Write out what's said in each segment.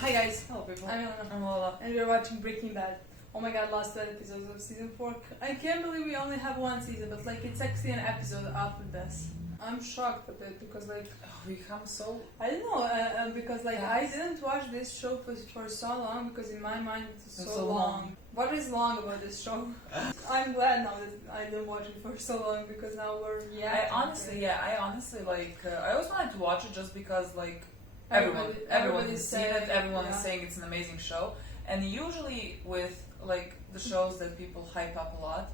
Hi guys. Hello people. I'm Milena. I'm Lola. And we're watching Breaking Bad. Oh my god, last 12 episodes of season 4. I can't believe we only have one season, but like it's actually an episode after this. I'm shocked a bit because like We come so... I don't know because like I didn't watch this show for so long because in my mind it's so long. What is long about this show? I'm glad now that I didn't watch it for so long because now we're I honestly like I always wanted to watch it just because like everyone's seen it, everyone is saying it's an amazing show, and usually with like the shows that people hype up a lot,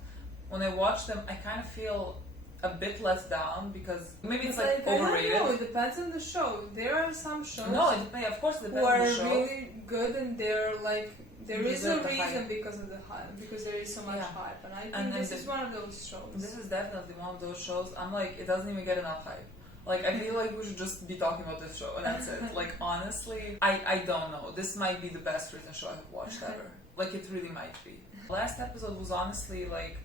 when I watch them I kind of feel a bit let down because maybe it's like overrated. I don't know, it depends on the show. There are some shows of course it depends who on are the show. really good and they're like there is a reason hype. because of the hype, because there is so much hype, and I think this is one of those shows. This is definitely one of those shows. I'm like, it doesn't even get enough hype. Like, I feel like we should just be talking about this show and that's it. Like, honestly, I don't know. This might be the best written show I have watched ever. Like, it really might be. Last episode was honestly like...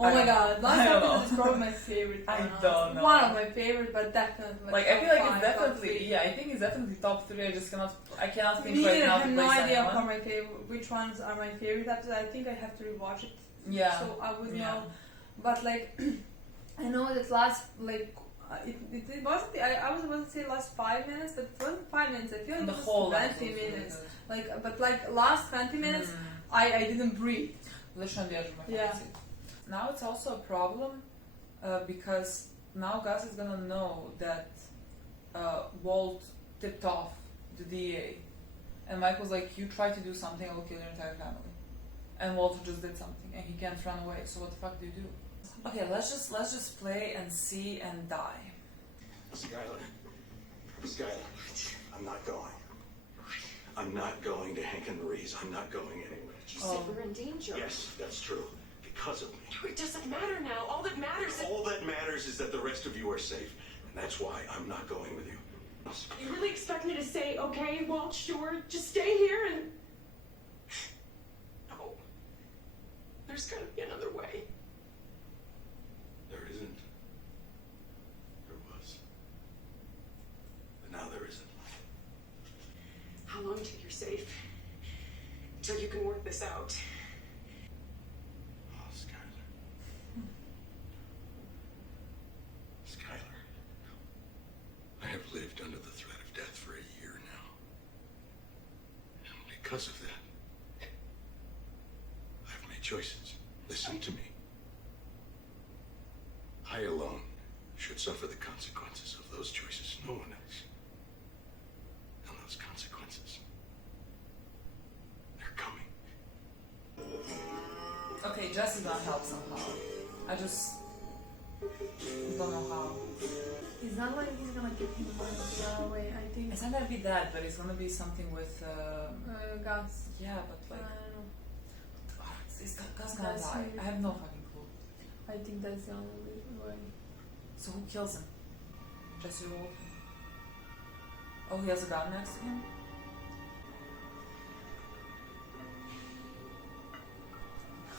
Oh my god, last episode is probably my favorite one. I don't know. One of my favorite, but definitely like I feel like it's definitely, I think it's definitely top 3. I cannot think right now. I have no idea for my favorite, which ones are my favorite episodes. I think I have to rewatch it. Yeah. So I would know. But like, I know that last, like, it wasn't, I was about to say last 5 minutes, but it wasn't 5 minutes. I feel like it was 20 minutes. Like, but like last 20 minutes, I didn't breathe. Yeah. Now it's also a problem because now Gus is gonna know that Walt tipped off the DA, and Mike was like, "You try to do something, I will kill your entire family." And Walter just did something, and he can't run away. So what the fuck do you do? Okay, let's just play and see and die. Skyler, I'm not going. I'm not going to Hank and Marie's. I'm not going anywhere. You said we're in danger. Yes, that's true. Because of me. It doesn't matter now. All that matters is that the rest of you are safe. And that's why I'm not going with you. You really expect me to say, okay, well, sure, just stay here and... No. There's gotta be another way. There isn't. There was. But now there isn't. How long till you're safe? Until you can work this out? I have lived under the threat of death for a year now. And because of that, I've made choices. Listen to me. I alone should suffer the consequences of those choices, no one else. And those consequences, they're coming. Okay, Jesse's gonna help somehow. I just don't know how. It's not like he's gonna give him money to run away. I think it's not gonna be that, but it's gonna be something with Gus. Yeah, but like I don't know. Is Gus gonna die? I have no fucking clue. I think that's the only way. So who kills him? Jesse Wolf? Oh, he has a gun next to him?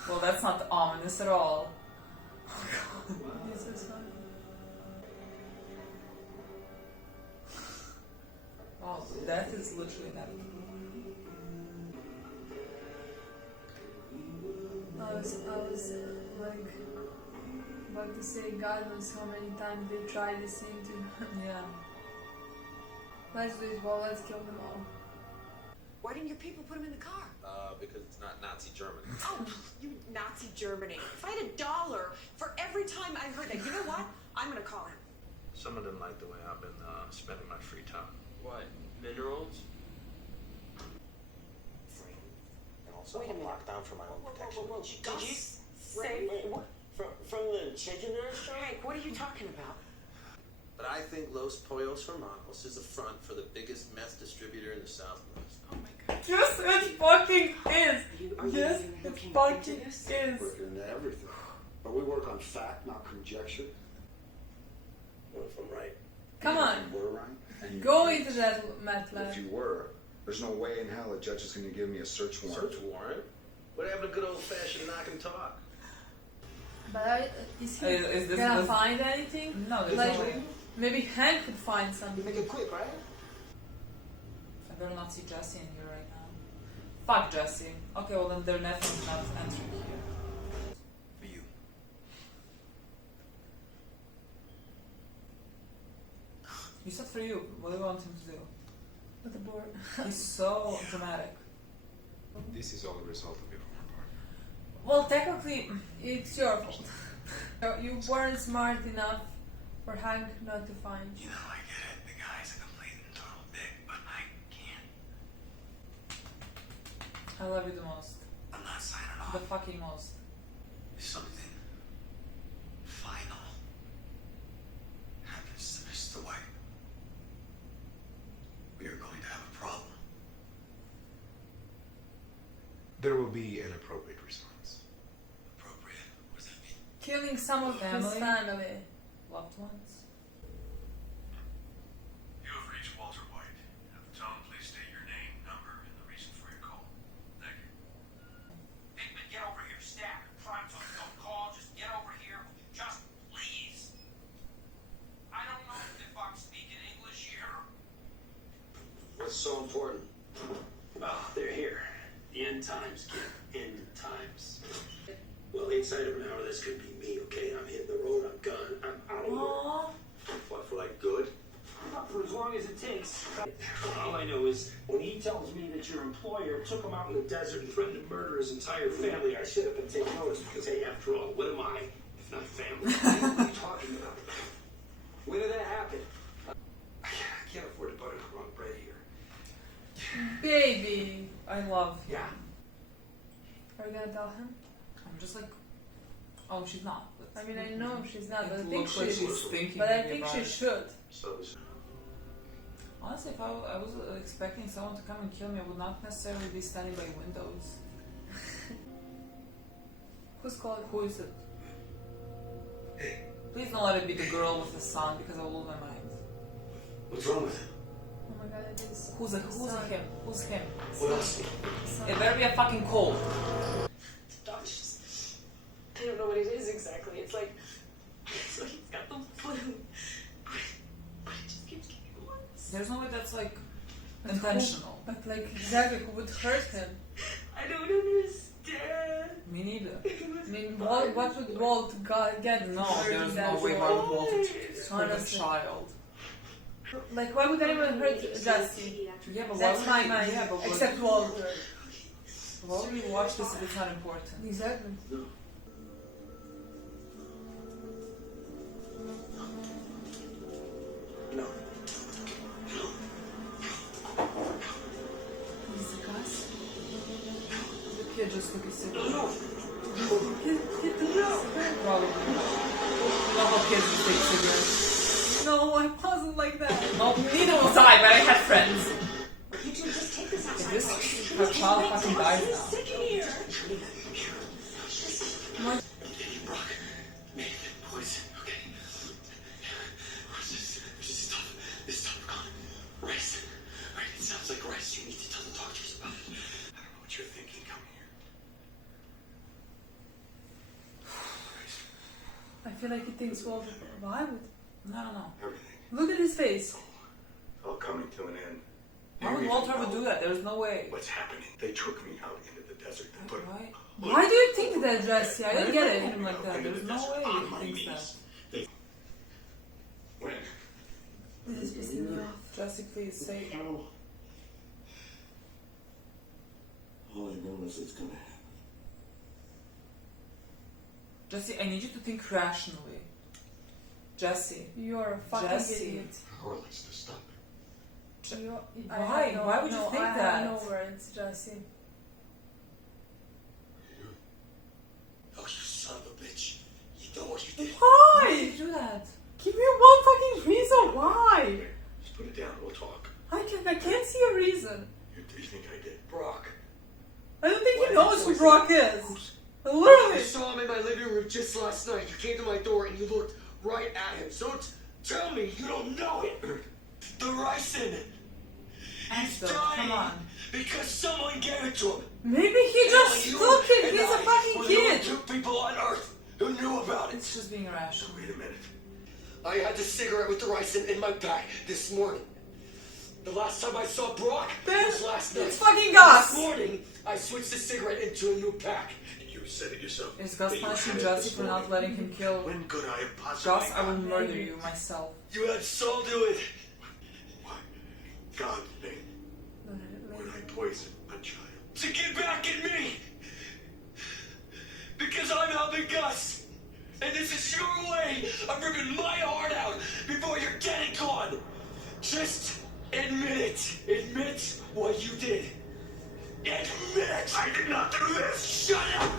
Well, that's not ominous at all. Oh god. This is funny. Wow, death is literally inevitable. I was like about to say God knows how many times they tried this scene to. Yeah. Let's do it. Well, let's kill them all. Why didn't your people put him in the car? Because it's not Nazi Germany. Oh, you Nazi Germany. If I had $1 for every time I heard that, you know what? I'm gonna call him. Some of them like the way I've been spending my free time. What? Minerals? Free. And also Wait a minute. lockdown for my own protection. Whoa. Did you say what? From the chicken show? Hank, what are you talking about? But I think Los Pollos Hermanos is a front for the biggest meth distributor in the Southwest. Oh my god. Yes, it fucking is! Are you Yes, even it looking fucking into this? is! Working into everything. But we work on fact, not conjecture. What if I'm right? Come on. You were right. And Go into that meth lab. If you were, there's no way in hell a judge is going to give me a search warrant. Search warrant? What happened to good old-fashioned knock and talk? But is he Is this gonna the- find anything? No, there's Like, no way. maybe Hank could find something. Make it quick, right? better not see Jesse in here right now. Fuck Jesse. Okay, well then their nephew's not entering here. For you. You said for you. What do you want him to do? With the board. He's so dramatic. This is all the result of your own part. Well, technically, It's your fault. You weren't smart enough for Hank not to find you. You know, I get it. The guy's a complete and total dick, but I can't. I love you the most. I'm not signing The off. fucking most. If something final happens to Mr. White, we are going to have a problem. There will be an appropriate response. Appropriate? What does that mean? Killing some of his Family? family. Loved ones. You have reached Walter White. At the tone, please state your name, number, and the reason for your call. Thank you. Pinkman, get over here. Stack. Prime time. Don't call. Just get over here. Just please. I don't know if I'm speaking English here. What's so important? Oh, they're here. The end times, kid. End times. Well, inside of an hour, this could be me, okay? I'm hitting the road, I'm gone, I'm out of here. What, for like good? Not for as long as it takes. All I know is, when he tells me that your employer took him out in the desert and threatened to murder his entire family, I sit up and take notice because, hey, after all, what am I, if not family? What are you talking about? When did that happen? I can't afford to butter the wrong bread here. Baby. I love him. Yeah. Are you gonna tell him? I'm just like, oh, she's not. I mean, I know she's not, but I It think looks like she. she's thinking. But I maybe think about she it. should. So, Honestly, if I was expecting someone to come and kill me, I would not necessarily be standing by windows. Who's calling? Who is it? Please don't let it be the girl with the son, because I will lose my mind. What's wrong with him? Oh my god, it is. Who's son. him? Who's him? What else? Son. It better be a fucking cold. The doctors just, they don't know what it is exactly. It's like he's got the flu. But it just keeps getting worse. There's no way that's like But intentional. But like, exactly, who would hurt him? I don't understand. Me neither. I mean, what would Walt get? No, for there's that no way boy? why would Walter hurt a Honestly. child. Like, why would anyone hurt Jesse? Yeah, but That's why my would we, mind. yeah, but Except Walter. why would we watch this if it's not important? Exactly. No. Is it Gus? The kid just took his cigarette. No. Probably. You know how kids just take cigarettes. No, I wasn't like that. No, neither was I, but I had friends. You two just take this outside. This her child fucking dies now. Sick in here. Brock, Nathan, poison, okay? This stuff gone. Rice. Right, it sounds like rice. You need to tell the doctors about it. I don't know what you're thinking coming here. I feel like he thinks Walter. Why would? No. Everything. Look at his face. All coming to an end. Why You would even Walter ever know do that? There's no way. What's happening? They took me out into the desert. They put Why? Why do you think that, Jesse? I don't get Why it. him like that? into There's the no desert way on my he thinks knees. that. When? This is pissing me off. Jesse, please say. No. All I know is it's gonna happen. Jesse, I need you to think rationally. Jesse. You're a fucking Jesse. idiot. Powerless to stop it. Why? Why would you think I that? have no words, Jesse. Oh, you son of a bitch. You know what you did. Why Why? did you do that? Give me one fucking reason why. Just put it down. We'll talk. I can't see a reason. You think I did? Brock. I don't think he Why knows who poison? Brock is. I Literally. saw him in my living room just last night. You came to my door and you looked right at him. So tell me you don't know it. The ricin. He's Answer, dying come on. because someone gave it to him. Maybe he just You took it. and He's a I fucking were the only kid. two people on Earth who knew about it. It's just being irrational. Wait a minute. I had the cigarette with the ricin in my bag this morning. The last time I saw Brock was last night. It's fucking Gus! This morning, I switched the cigarette into a new pack. You said it yourself. Is Gus that you punishing had it Jesse this for not morning. letting him kill When could I have possibly Gus? I will gotten murder you myself. You had Saul do it. What? God, name. Would I poison a child? To get back at me. Because I'm helping Gus. And this is your way of ripping my heart out before you're dead and gone. Just admit it. Admit what you did. Admit it. I did not do this! Shut up.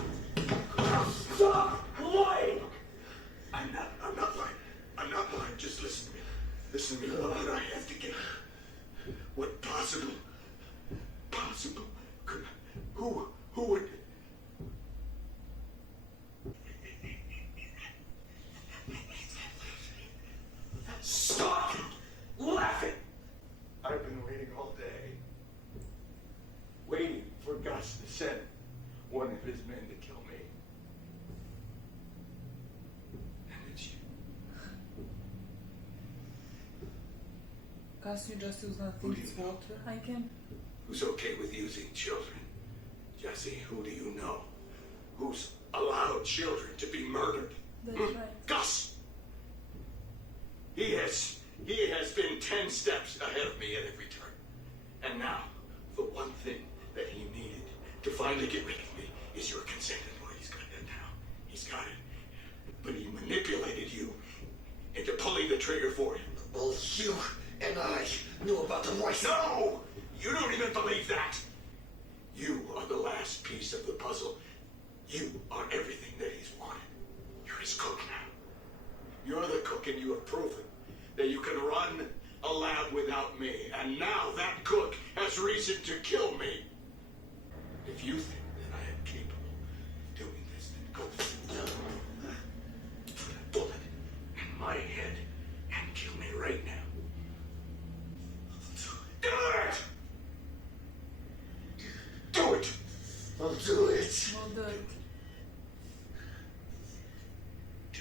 Stop lying. I'm not lying. I'm not lying. Just listen to me. Listen to me. What would I have to get? What possible could who would Stop laughing. I've been waiting all day. Waiting for Gus to send one of his men to kill me. And it's you. Gus, you just was gonna Who think do it's you know? Walter. I can. Who's okay with using children? Jesse, who do you know? Who's allowed children to be murdered? That's right. Gus! He has been 10 steps ahead of me at every turn. And now, the one thing that he needed to finally get rid of me is your consent. And well, he's got that now. He's got it. But he manipulated you into pulling the trigger for him. Well, you and I knew about the right. No! You don't even believe that! You are the last piece of the puzzle. You are everything that he's wanted. You're his cook now. You're the cook, and you have proven that you can run a lab without me. And now that cook has reason to kill me. If you think that I am capable of doing this, then go put a bullet in my head and kill me right now. Do it! Do it! I'll do it. We'll do it. Do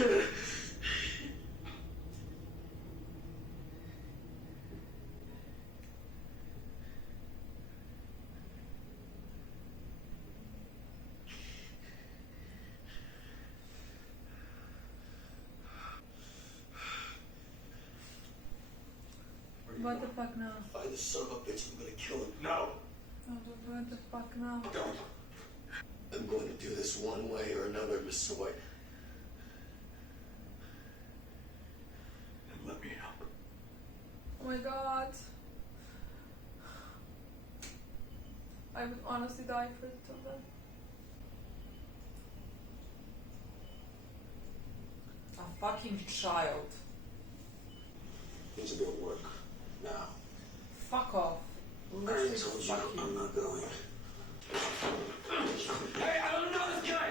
it. What the fuck now? Find the son of a bitch. I'm gonna kill him. No! Oh, what the fuck now? Don't! I'm going to do this one way or another, Mr. White. Then let me help. Oh my god. I would honestly die for it of that. A fucking child. Things are gonna work now. Fuck off. I already told you I'm not going. Hey, I don't know this guy!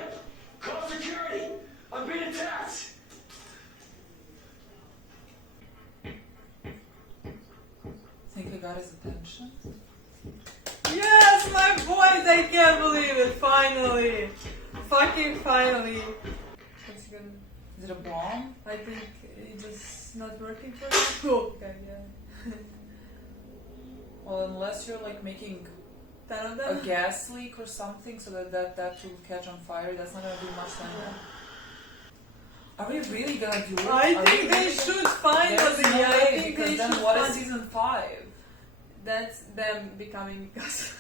Call security! I'm being attacked! Think I got his attention? Yes, my boys! I can't believe it! Finally! Fucking finally! What's he gonna do? Is it a bomb? I think it's just not working for him. Oh, okay, yeah. Well, unless you're like making 10 of a them? gas leak or something so that will catch on fire, that's not gonna do much damage. Are we really gonna do it? I Are think we they really should finally. There's no I way, think because they then should what is find- season 5? That's them becoming Gus.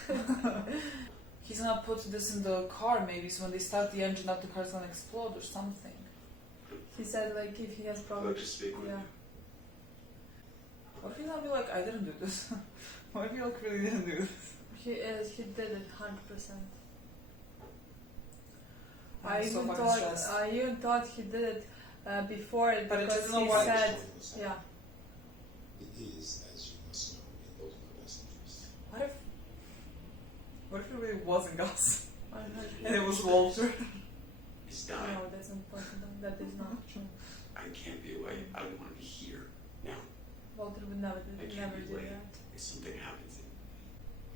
He's gonna put this in the car maybe, so when they start the engine up, the car's gonna explode or something. He said like if he has I'd problems. like to speak with Yeah. you. What if he's gonna be like, I didn't do this? What if he like really didn't do this? He did it 100%. I'm so fucking stressed. I even thought he did it before it But it because doesn't he know why. said, yeah. It is, as you must know, in both my best interests. What if it really wasn't Gus? I don't know. And it was Walter? It's dying. No, that's impossible. That is not true. I can't be away. I don't want to be here now. Walter would never I do, can't never be do away. that. If something happens,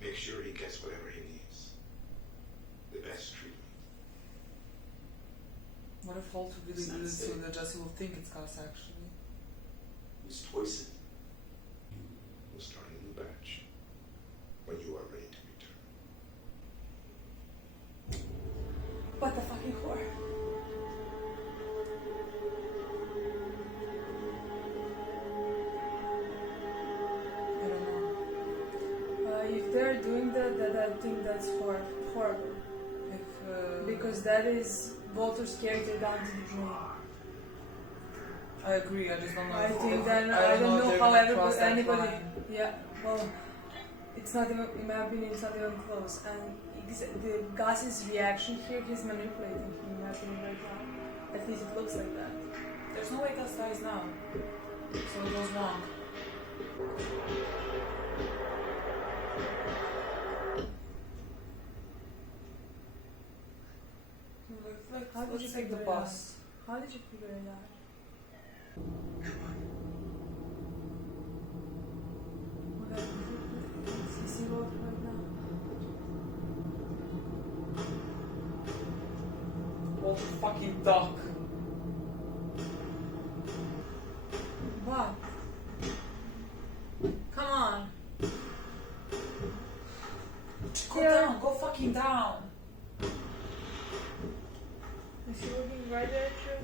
Make sure he gets whatever he needs. The best treatment. What if Walter really did it so that Jesse will think it's Gus actually? It's poison. You will start a new batch when you are ready to return. What the fucking whore? I don't know. If they're doing that, I think that's horrible. Because that is Walter's character down to the drain. I agree. I just don't know. I think that I don't know how anybody. Yeah, well, it's not even, in my opinion, it's not even close. And the Gus's reaction here, he's manipulating him, in my opinion, right now. At least it looks like that. There's no way Gus dies now. So it goes wrong. How did you take the figure it bus? How did you figure it out? Okay, you see Walter right now? Walter fucking duck. What? Come on. Go down, go fucking down. Is he looking right at you?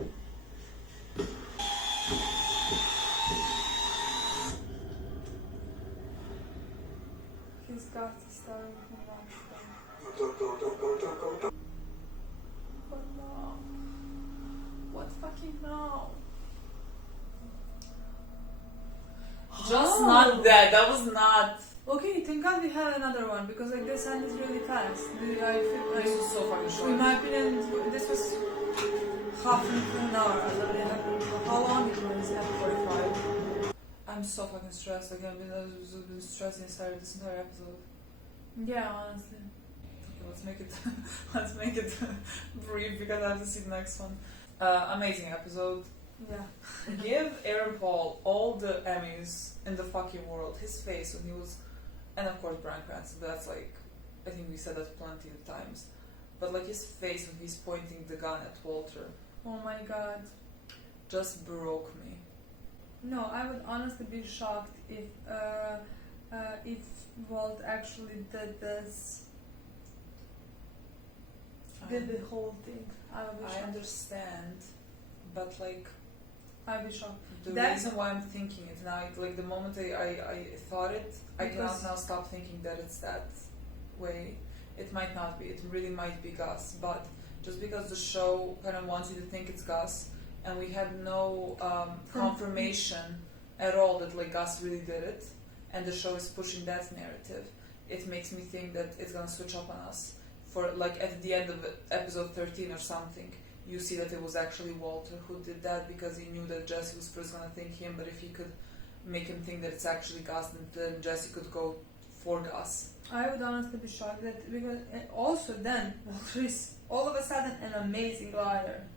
He's got to start with one. But no. What fucking no? Just not that. That was not. Okay, thank God we had another one because like this end is really fast. This was so fucking short. In my opinion, this was half an hour. How long it was? At 45. I'm so fucking stressed. Like I've been stressed this entire episode. Yeah, honestly. Okay, let's make it brief because I have to see the next one. Amazing episode. Yeah. Give Aaron Paul all the Emmys in the fucking world. His face when he was, and of course Bryan Cranston, but that's like, I think we said that plenty of times. But like his face when he's pointing the gun at Walter. Oh my God. Just broke me. No, I would honestly be shocked if Walt actually did this. Did the whole thing. I would be shocked. I understand, but like. I'd be shocked. The reason why I'm thinking it now, like the moment I thought it, I cannot now stop thinking that it's that way. It might not be. It really might be Gus. But just because the show kind of wants you to think it's Gus, and we had no confirmation at all that like Gus really did it, and the show is pushing that narrative, it makes me think that it's gonna switch up on us. For like at the end of episode 13 or something. You see that it was actually Walter who did that because he knew that Jesse was first going to think him, but if he could make him think that it's actually Gus, then Jesse could go for Gus. I would honestly be shocked that because also then Walter is all of a sudden an amazing liar.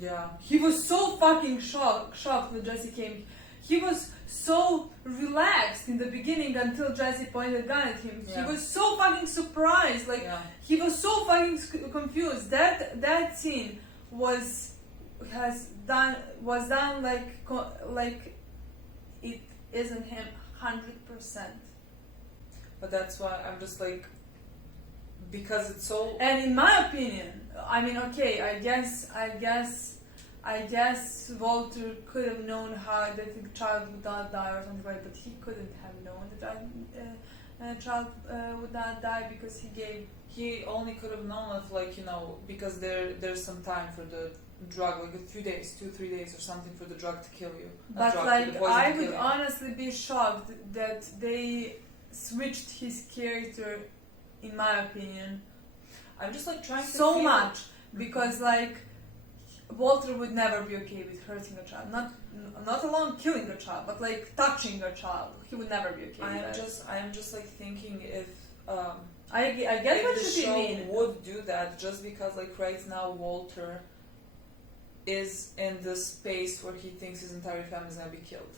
Yeah. He was so fucking shocked when Jesse came. He was so relaxed in the beginning until Jesse pointed a gun at him. Yeah. He was so fucking surprised. Like he was so fucking confused. That scene was done like it isn't him 100%. But that's why I'm just like, because it's so. And in my opinion, I mean, okay, I guess Walter could have known how that the child would not die or something like that, but he couldn't have known that child would not die because he only could have known if, like, you know, because there's some time for the drug, like a few days, 2-3 days or something for the drug to kill you. But like, I would honestly be shocked that they switched his character, in my opinion. I'm just like trying to so much because like Walter would never be okay with hurting a child, not alone killing a child, but like touching a child. He would never be okay. I am just like thinking if I get what you mean. The show would do that just because like right now Walter is in the space where he thinks his entire family is gonna be killed,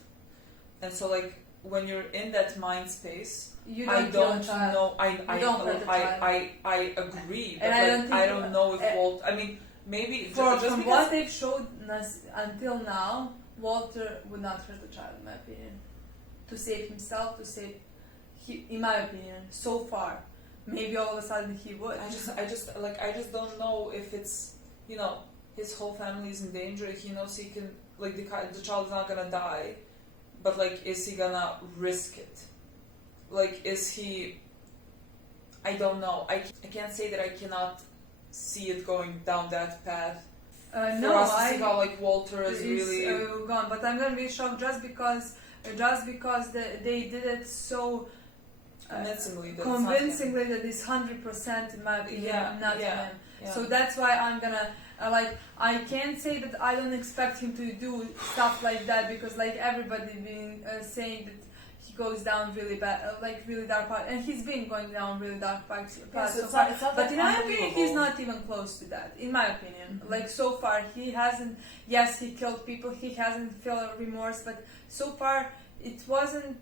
and so like when you're in that mind space. I don't know. I agree, but and like, I don't know if Walt. I mean, maybe from what they've showed us until now, Walter would not hurt the child, in my opinion. To save himself, in my opinion, so far. Maybe all of a sudden he would. I just don't know if it's, you know, his whole family is in danger. He knows he can, like, the child is not gonna die, but like, is he gonna risk it? Like, is he? I don't know. I can't say that I cannot see it going down that path. No, for us to see how like Walter is really gone. But I'm gonna be shocked just because they did it so convincingly that it's 100% in my opinion, not him. Yeah. So that's why I'm gonna I can't say that I don't expect him to do stuff like that, because like everybody been saying that he goes down really bad, really dark path, and he's been going down really dark path so far. But in my opinion, he's not even close to that. In my opinion, like so far he hasn't. Yes, he killed people. He hasn't felt remorse, but so far it wasn't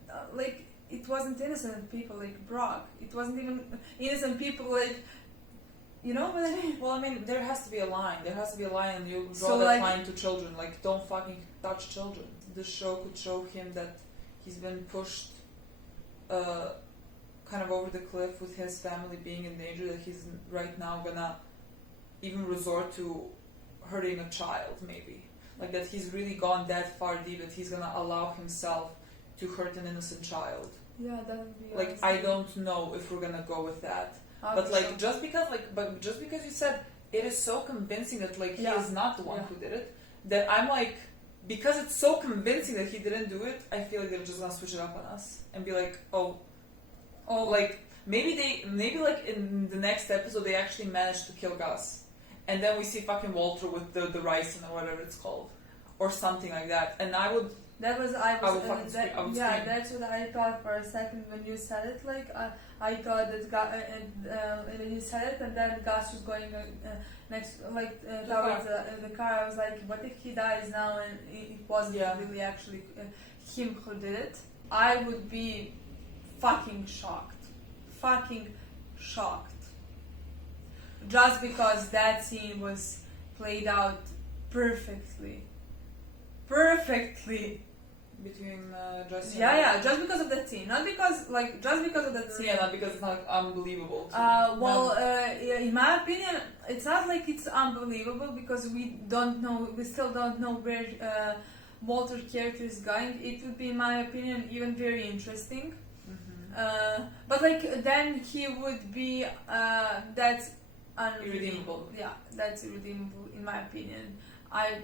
it wasn't innocent people like Brock. It wasn't even innocent people like. You know what I mean? Well, I mean, there has to be a line. There has to be a line, and you draw that line to children. Like, don't fucking touch children. The show could show him that he's been pushed kind of over the cliff with his family being in danger, that he's right now gonna even resort to hurting a child, maybe. Like, that he's really gone that far deep that he's gonna allow himself to hurt an innocent child. Yeah, that would be like, I don't know if we're gonna go with that. But like, just because you said it is so convincing that like he is not the one who did it, that I'm like, because it's so convincing that he didn't do it, I feel like they're just gonna switch it up on us and be like, oh, like maybe like in the next episode they actually managed to kill Gus, and then we see fucking Walter with the rice or whatever it's called, or something like that, and I would. That's what I thought for a second when you said it. Like I thought that when you said it, and then Gus was going next, towards the car. I was like, what if he dies now and it wasn't really actually him who did it? I would be fucking shocked, just because that scene was played out perfectly. Between Jesse and just because of that scene, not because just because of that scene. Yeah, not because it's not unbelievable. In my opinion, it's not like it's unbelievable because we still don't know where Walter's character is going. It would be, in my opinion, even very interesting. But like then he would be that's irredeemable. Yeah, that's irredeemable in my opinion. I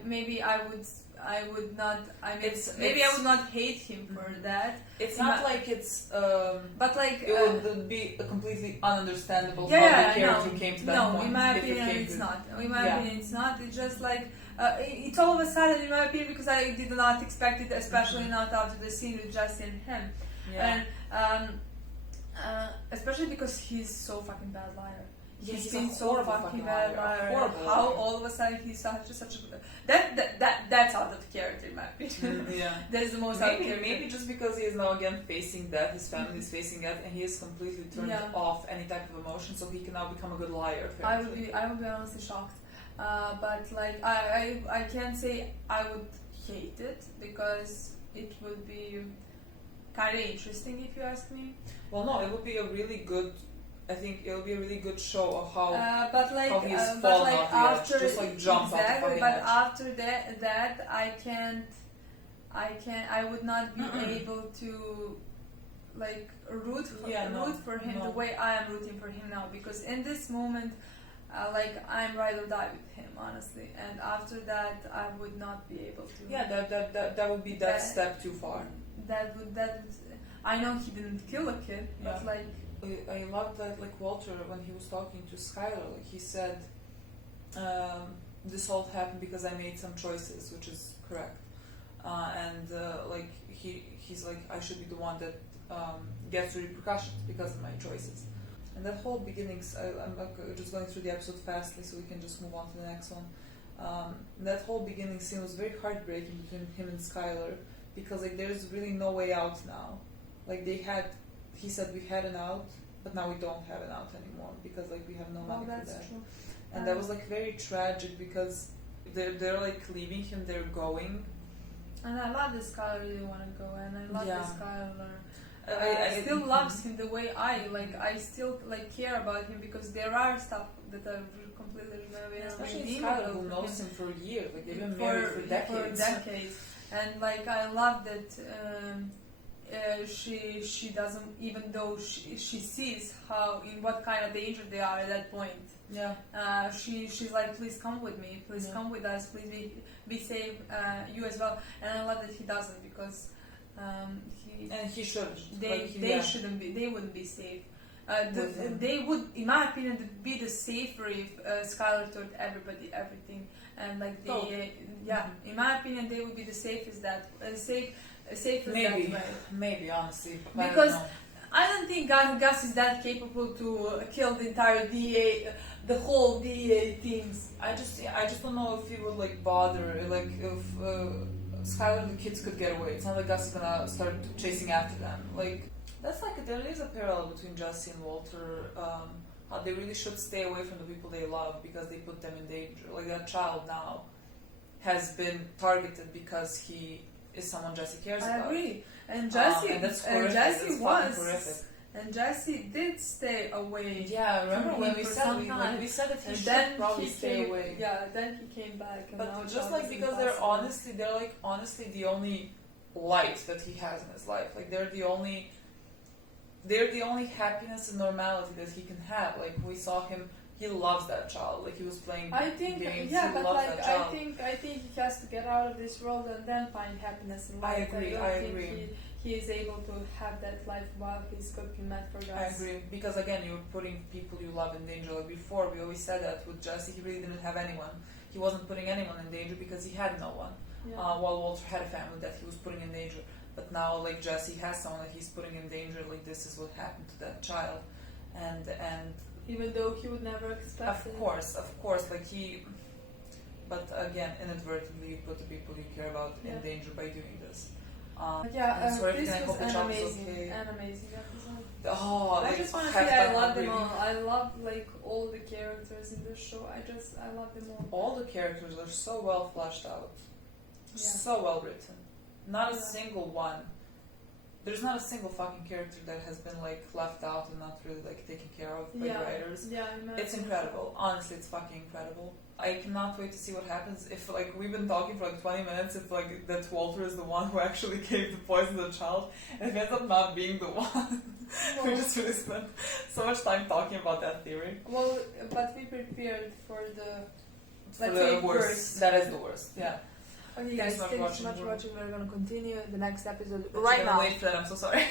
would not hate him for that. It's not like it's but like it would be a completely ununderstandable how the character came to that point. No, in my opinion it's not. In my opinion it's not. It's just like it's all of a sudden, in my opinion, because I did not expect it, especially not after the scene with Jesse and him. And especially because he's so fucking bad liar. He's been so fucking bad liar. How all of a sudden he's such a that's out of character in my opinion. That is the most out of character. Maybe just because he is now again facing death, his family is facing death, and he is completely turned off any type of emotion, so he can now become a good liar. Apparently. I would be honestly shocked, but like I can't say I would hate it because it would be kind of interesting if you ask me. Well, no, it would be a really good. I think it'll be a really good show of how he is fallen off the edge, just like jump off the fucking edge. But after that, I would not be able to like root for him the way I am rooting for him now, because in this moment, I'm ride or die with him, honestly. And after that, I would not be able to. Yeah, that would be that step too far. That would. I know he didn't kill a kid, but like. I love that, like Walter, when he was talking to Skyler, like he said, this all happened because I made some choices, which is correct. Like he's like, I should be the one that gets the repercussions because of my choices. And that whole beginnings, I'm just going through the episode fastly so we can just move on to the next one. That whole beginning scene was very heartbreaking between him and Skyler, because like there's really no way out now. Like he said we had an out, but now we don't have an out anymore because like we have no money for that. True. and that was like very tragic because they're like leaving him, they're going. And I love this Skyler didn't want to go, and I love this Skyler. I still loves him the way I still like care about him because there are stuff that are completely especially Skyler, who knows him for years, like they've been married for decades. And like I love that she doesn't, even though she sees how in what kind of danger they are at that point. Yeah. She's like, please come with me, please come with us, please be safe, you as well. And I love that he doesn't because he shouldn't. They shouldn't be. They wouldn't be safe. They would, in my opinion, be the safer if Skyler told everybody everything, and like in my opinion, they would be the safest safest maybe, that way. Maybe honestly, because I don't think Gus is that capable to kill the entire the whole DEA teams. I just don't know if he would like bother, like if Skyler and the kids could get away. It's not like Gus is gonna start chasing after them. Like that's like there is a parallel between Jesse and Walter. How they really should stay away from the people they love because they put them in danger. Like that child now has been targeted because he is someone Jesse cares about. I agree, and Jesse and Jesse did stay away. Yeah, remember when we said that he should probably stay away. Yeah, then he came back. And but just like because they're honestly the only light that he has in his life. Like they're the only happiness and normality that he can have. Like we saw him. He loves that child. Like he was playing games. Yeah, but like that child. I think he has to get out of this world and then find happiness in life. I agree. He is able to have that life while he's cooking meth for Gus. I agree because again, you're putting people you love in danger. Like before, we always said that with Jesse, he really didn't have anyone. He wasn't putting anyone in danger because he had no one. Yeah. While Walter had a family that he was putting in danger. But now, like Jesse has someone that he's putting in danger. Like this is what happened to that child, and even though he would never expect it. Of course, like he. But again, inadvertently, you put the people you care about in danger by doing this. This was an amazing episode. I just want to say I love them all. I love like all the characters in this show. I love them all. All the characters are so well fleshed out, so well written. Not a single one. There's not a single fucking character that has been like left out and not really like taken care of by writers. Yeah, it's incredible. Honestly, it's fucking incredible. I cannot wait to see what happens if like we've been talking for like 20 minutes if like that Walter is the one who actually gave the poison to the child and if he ends up not being the one. We just really spent so much time talking about that theory. Well, but we prepared for the worst. worst. That is the worst. Yeah. Okay, guys, thanks so much for watching. We're going to continue the next episode right now. Late for that, I'm so sorry.